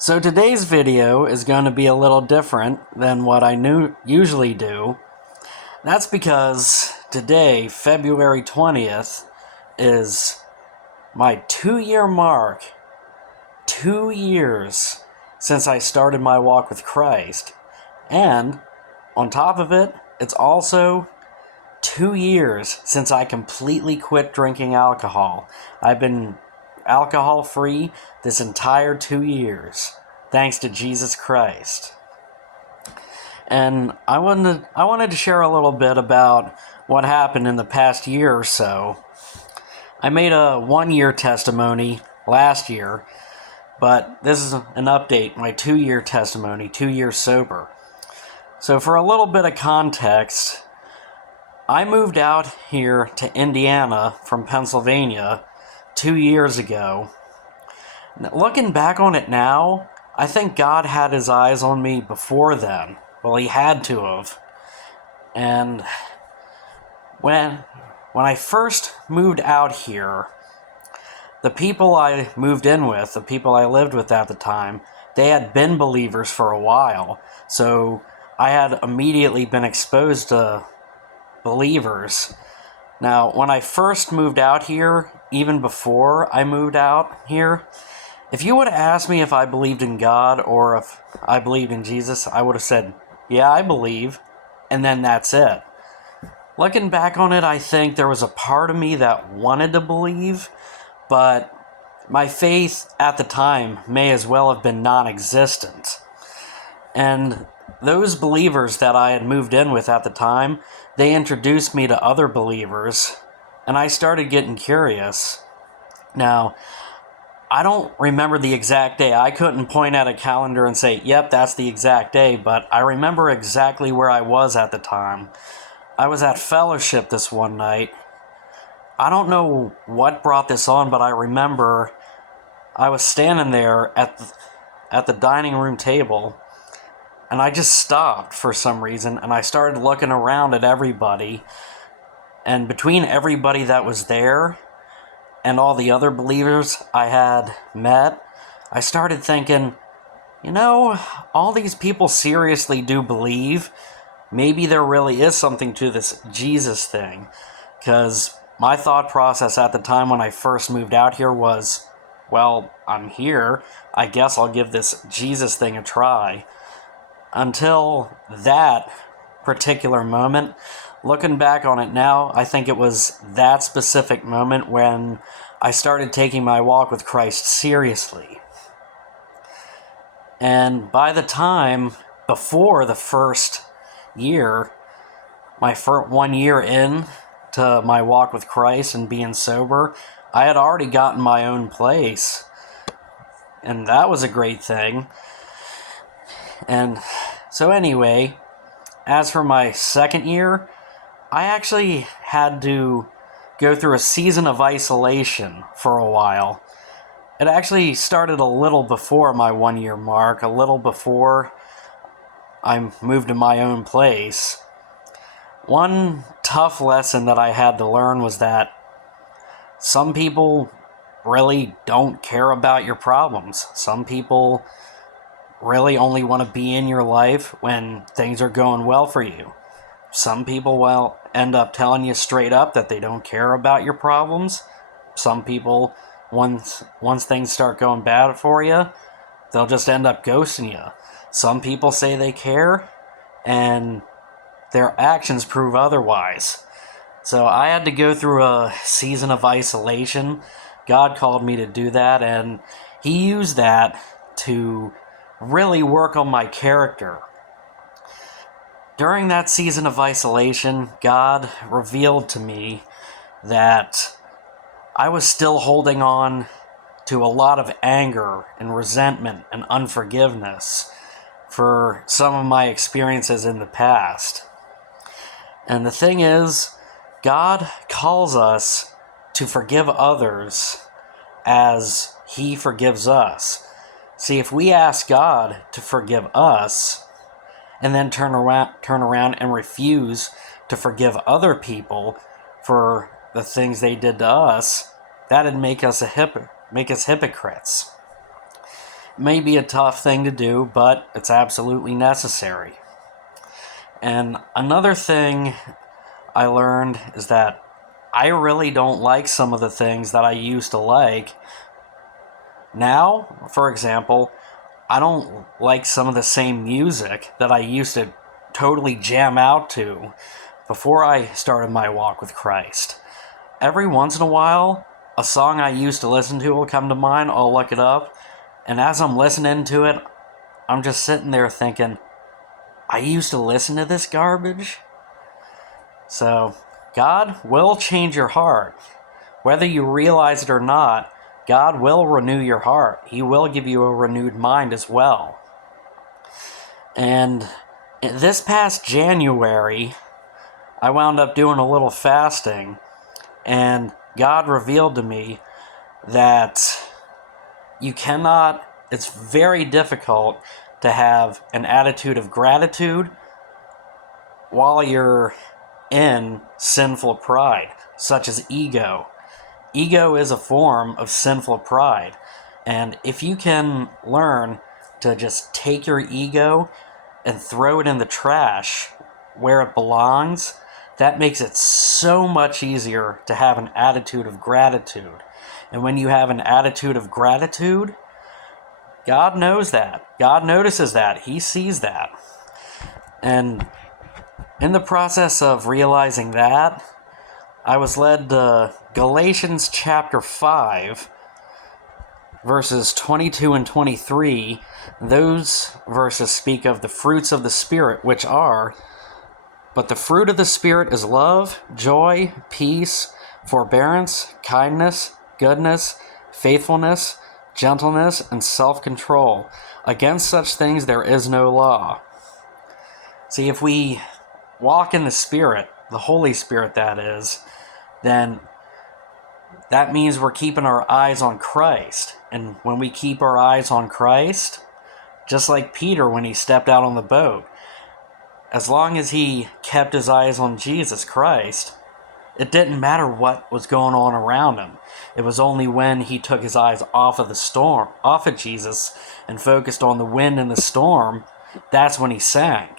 So today's video is going to be a little different than what I usually do. That's because today, February 20th, is my 2-year mark. 2 years since I started my walk with Christ. And on top of it, it's also 2 years since I completely quit drinking alcohol. I've been alcohol free this entire 2 years, thanks to Jesus Christ. And I wanted to share a little bit about what happened in the past year or so. I made a 1-year testimony last year, but this is an update, my 2-year testimony, 2 years sober. So for a little bit of context, I moved out here to Indiana from Pennsylvania 2 years ago. Looking back on it now, I think God had his eyes on me before then. Well, he had to have. And when I first moved out here, the people I moved in with, the people I lived with at the time, they had been believers for a while. So I had immediately been exposed to believers. Now, when I first moved out here, even before I moved out here, if you would have asked me if I believed in God or if I believed in Jesus, I would have said, yeah, I believe, and then that's it. Looking back on it, I think there was a part of me that wanted to believe, but my faith at the time may as well have been non-existent. And those believers that I had moved in with at the time, they introduced me to other believers, and I started getting curious. Now, I don't remember the exact day. I couldn't point at a calendar and say, yep, that's the exact day, but I remember exactly where I was at the time. I was at fellowship this one night. I don't know what brought this on, but I remember I was standing there at the dining room table, and I just stopped for some reason, and I started looking around at everybody. And between everybody that was there and all the other believers I had met, I started thinking, all these people seriously do believe. Maybe there really is something to this Jesus thing. Because my thought process at the time when I first moved out here was, well, I'm here. I guess I'll give this Jesus thing a try. Until that particular moment, looking back on it now, I think it was that specific moment when I started taking my walk with Christ seriously. And by the time before the first year, my first 1 year in to my walk with Christ and being sober, I had already gotten my own place. And that was a great thing. And so anyway, as for my second year, I actually had to go through a season of isolation for a while. It actually started a little before my 1-year mark, a little before I moved to my own place. One tough lesson that I had to learn was that some people really don't care about your problems. Some people really only want to be in your life when things are going well for you. Some people will end up telling you straight up that they don't care about your problems. Some people, once things start going bad for you, they'll just end up ghosting you. Some people say they care, and their actions prove otherwise. So I had to go through a season of isolation. God called me to do that, and he used that to really work on my character. During that season of isolation, God revealed to me that I was still holding on to a lot of anger and resentment and unforgiveness for some of my experiences in the past. And the thing is, God calls us to forgive others as he forgives us. See, if we ask God to forgive us and then turn around and refuse to forgive other people for the things they did to us, that'd make us hypocrites. may be a tough thing to do, but it's absolutely necessary. And another thing I learned is that I really don't like some of the things that I used to like. Now, for example, I don't like some of the same music that I used to totally jam out to before I started my walk with Christ. Every once in a while, a song I used to listen to will come to mind. I'll look it up, and as I'm listening to it, I'm just sitting there thinking, I used to listen to this garbage? So, God will change your heart. Whether you realize it or not, God will renew your heart. He will give you a renewed mind as well. And this past January, I wound up doing a little fasting, and God revealed to me that it's very difficult to have an attitude of gratitude while you're in sinful pride, such as ego. Ego is a form of sinful pride. And if you can learn to just take your ego and throw it in the trash where it belongs, that makes it so much easier to have an attitude of gratitude. And when you have an attitude of gratitude, God knows that. God notices that. He sees that. And in the process of realizing that, I was led to Galatians chapter 5, verses 22 and 23. Those verses speak of the fruits of the Spirit, which are, but the fruit of the Spirit is love, joy, peace, forbearance, kindness, goodness, faithfulness, gentleness, and self-control. Against such things there is no law. See, if we walk in the Spirit, the Holy Spirit that is, then that means we're keeping our eyes on Christ. And when we keep our eyes on Christ, just like Peter when he stepped out on the boat, as long as he kept his eyes on Jesus Christ, it didn't matter what was going on around him. It was only when he took his eyes off of Jesus, and focused on the wind and the storm, that's when he sank.